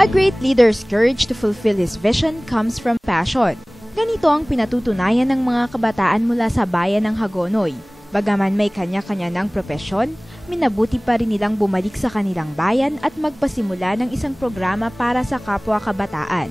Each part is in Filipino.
A great leader's courage to fulfill his vision comes from passion. Ganito ang pinatutunayan ng mga kabataan mula sa bayan ng Hagonoy. Bagaman may kanya-kanya ng propesyon, minabuti pa rin nilang bumalik sa kanilang bayan at magpasimula ng isang programa para sa kapwa kabataan.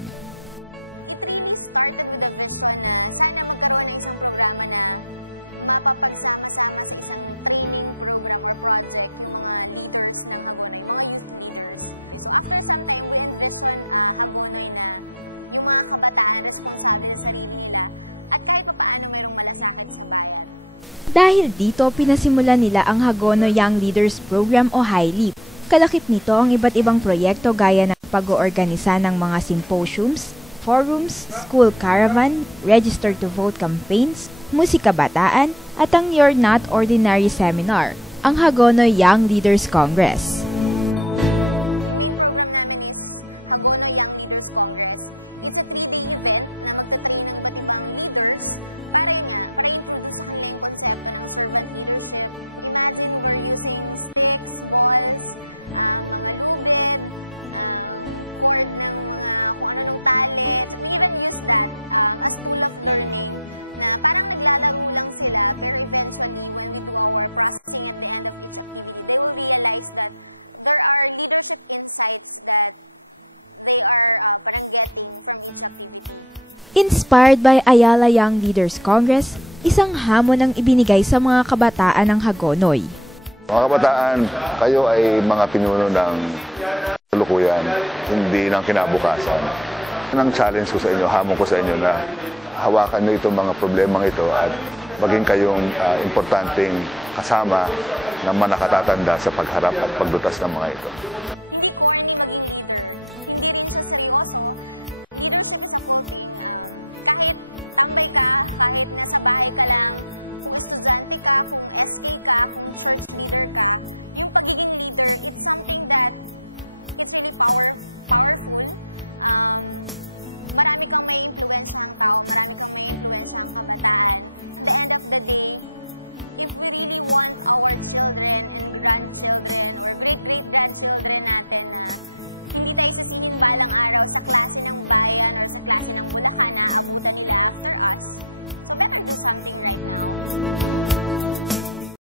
Dahil dito, pinasimulan nila ang Hagonoy Young Leaders Program o HYLEAP. Kalakip nito ang iba't ibang proyekto gaya ng pag-oorganisa ng mga symposiums, forums, school caravan, register to vote campaigns, musika bataan, at ang You're Not Ordinary Seminar, ang Hagonoy Young Leaders Congress. Inspired by Ayala Young Leaders Congress, isang hamon ang ibinigay sa mga kabataan ng Hagonoy. Mga kabataan, kayo ay mga pinuno ng tulukuyan, hindi ng kinabukasan. Ang challenge ko sa inyo, hamon ko sa inyo na hawakan nyo itong mga problemang ito at maging kayong importanteng kasama ng mga nakatatanda sa pagharap at paglutas ng mga ito.